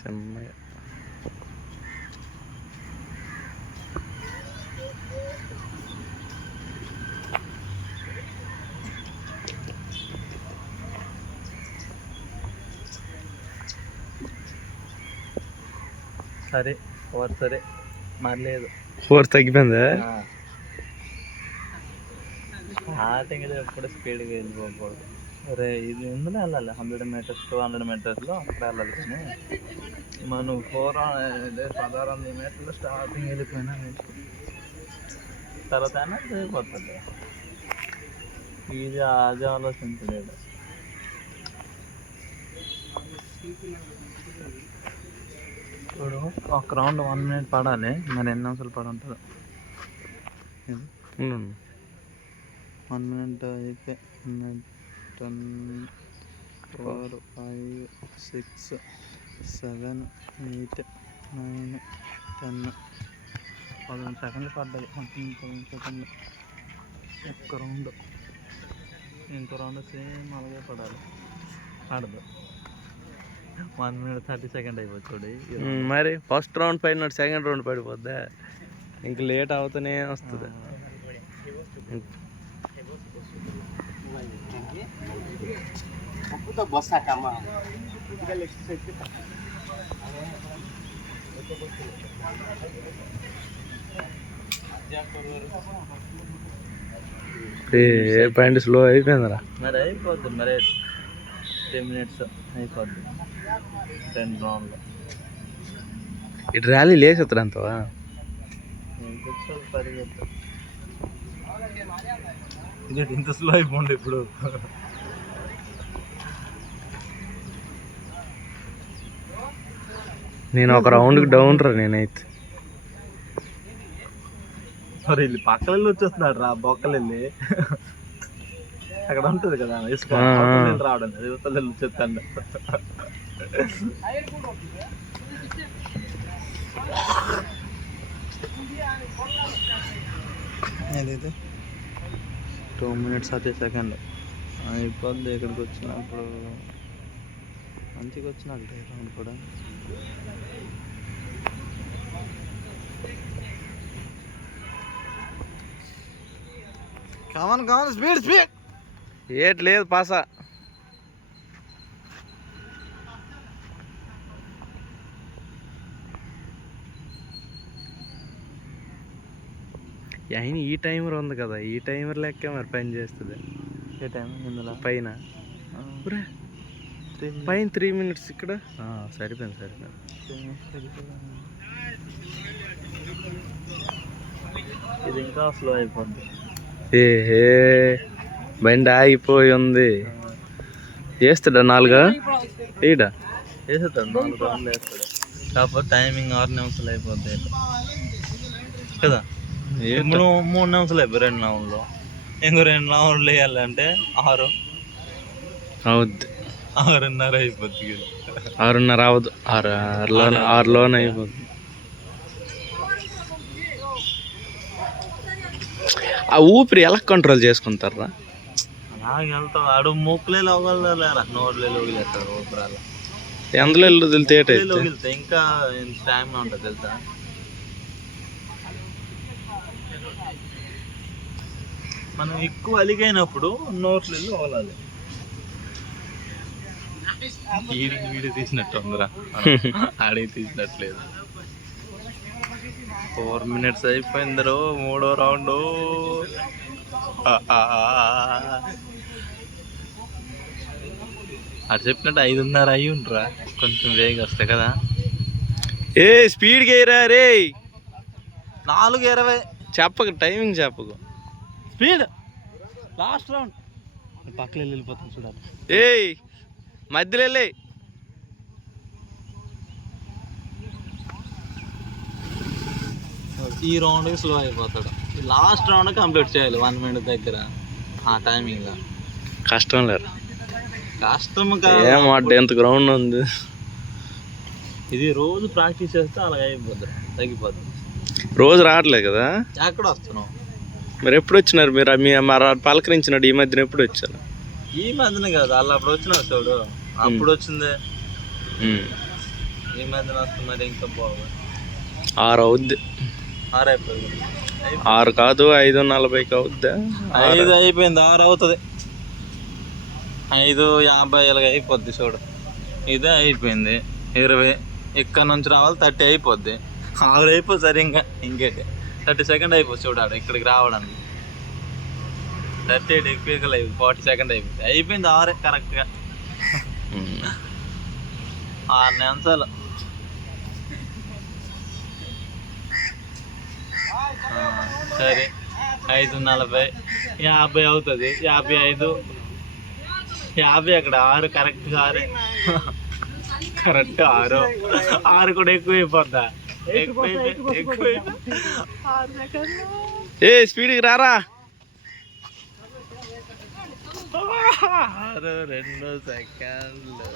సెమ్మయ్య సరే సరే మరలేదు 4 తగ్గిపోయిందా? స్టార్టింగ్ ఎప్పుడు స్పీడ్గా వెళ్ళిపోకూడదు. అరే ఇది ఎందులో వెళ్ళాలి 100 మీటర్స్ 200 మీటర్స్లో అక్కడ వెళ్ళాలి. కానీ మనం 1600 మీటర్లు స్టార్టింగ్ వెళ్ళిపోయినా తర్వాత అయిపోతుంది. ఇది అది ఆలోచించలేదు. ఇప్పుడు ఒక రౌండ్ 1 minute పడాలి. మరి ఎన్ని నిమిషాలు పడి ఉంటుందో 1 minute అయిపోయి 10 4 5 6 7 8 9 10 11 సెకండ్లు పడ్డాయి. 11 సెకండ్లు ఒక్క రౌండ్. ఇంకో రౌండ్ సేమ్ అలాగే పడాలి. పడదు. 1 minute 30 seconds అయిపోతుంది. మరి ఫస్ట్ రౌండ్ పడినట్టు సెకండ్ రౌండ్ పడిపోద్దా? ఇంక లేట్ అవుతూనే వస్తుంది. పాయింట్ స్లో అయిపోయిందిరా. మరి అయిపోద్ది. మరి 10 minutes అయిపోద్ది 10 rounds. ఇటు ర్యాలీ లేచేస్తాడు అంతవా? పరిగెత్తాడు. ఇది ఇంత స్లో అయిపోండి ఇప్పుడు. నేను ఒక రౌండ్కి డౌన్ రా నేనైతే. మరి వెళ్ళి పక్కన వెళ్ళి వచ్చేస్తున్నాడు రా. బొక్కలు వెళ్ళి అక్కడ ఉంటుంది కదా ఇసుక రావడం యువతలు వెళ్ళి వచ్చేస్తాను. 2 minutes 30 seconds అయిపోద్ది. ఇక్కడికి వచ్చినప్పుడు మంచిగా వచ్చినట్టు రౌండ్ కూడా. కావాలి స్పీడ్ స్పీడ్ ఏట్ లేదు పాసా. అయినా ఈ టైమర్ ఉంది కదా, ఈ టైమర్ లెక్క మరి పని చేస్తుంది. ఏ టైం ఇందులో పైన పైన 3 minutes ఇక్కడ సరిపోయింది. ఇది ఇంకా స్లో అయిపోద్ది. ఏహే బండి ఆగిపోయి ఉంది. వేస్తాడా 4 ఏడా వేసేస్తాడు. 4 rounds వేస్తాడు. కాకపోతే టైమింగ్ 6 నిమిషాలు అయిపోద్ది కదా. 3 నిమిషాలు అయిపోయి 2 rounds. ఇంకో 2 rounds వేయాలంటే 6 అవుద్ది. 6:30 అయిపోద్ది. 6:30 అవ్వదు. 6లోనే అయిపోద్ది. ఆ ఊపిరి ఎలా కంట్రోల్ చేసుకుంటారా? అలాగే వెళ్తావు. ఆడు మూకులే లోగలేరా, నోట్లే లోగిలేస్తాడు ఊపిరాలు. ఎందులో వదిలితే లోగిలితే ఇంకా స్టామినా ఉంటుంది తెలుసా. మనం ఎక్కువ అలిగైనప్పుడు నోట్లు వదలాలి. వీడియో తీసినట్టు ఉందిరా, ఆడికి తీసినట్లేదు. 4 minutes అయిపోయిందిరో. 3వ రౌండ్. అది చెప్పినట్టు 5:30 అయ్యి ఉంటారా. కొంచెం వేగం వస్తాయి కదా. ఏ స్పీడ్గా వేయరా రే. 4:20 చెప్పకు, టైమింగ్ చెప్పకు. స్పీడ్. Last round. పక్కన వెళ్ళిపోతాం చూడాలి. ఏయ్ మధ్యలో వెళ్ళే. ఈ రౌండ్కి స్లో అయిపోతాడు. లాస్ట్ రౌండ్ కంప్లీట్ చేయాలి 1 minute దగ్గర. ఆ టైమింగ్లో కష్టం లేరు. కష్టం ఏమాట ఎంత గ్రౌండ్ ఉంది. ఇది రోజు ప్రాక్టీస్ చేస్తే అలాగే అయిపోద్ది, తగ్గిపోద్ది. రోజు రావట్లేదు కదా. ఎక్కడ వస్తున్నావు మరి ఎప్పుడు వచ్చినారు మీరు? మరి పలకరించినాడు ఈ మధ్యన ఎప్పుడు వచ్చారు? ఈ మధ్యన కదా. అలా అప్పుడు వచ్చినావు చూడు. అప్పుడు వచ్చింది ఈ మధ్యన వస్తున్నది ఇంకా బాగుంది. 6 అవుద్ది. 6 అయిపోయింది. 6 కాదు 5:40కి అవుద్దా? 5 అయిపోయింది, 6 అవుతుంది. 5:50 ఇలాగ అయిపోద్ది చూడు. ఇదే అయిపోయింది 20. ఇక్కడ నుంచి రావాలి 30 అయిపోద్ది. 6 అయిపోతుంది సరే. ఇంకేంటి 30 సెకండ్ అయిపోతుంది చూడాలి ఇక్కడికి రావడానికి. 38 ఎక్కువ 40 సెకండ్ అయిపోయింది 6 కరెక్ట్గా. 6 నిమిషాలు. సరే 5:40, 50 అవుతుంది. 55, 50 అక్కడ 6 కరెక్ట్గా 6 కరెక్ట్ 6 కూడా ఎక్కువ అయిపోద్దా? ఎక్కువ ఏ స్పీడ్కి రారా. 6 2 సెకండ్లు.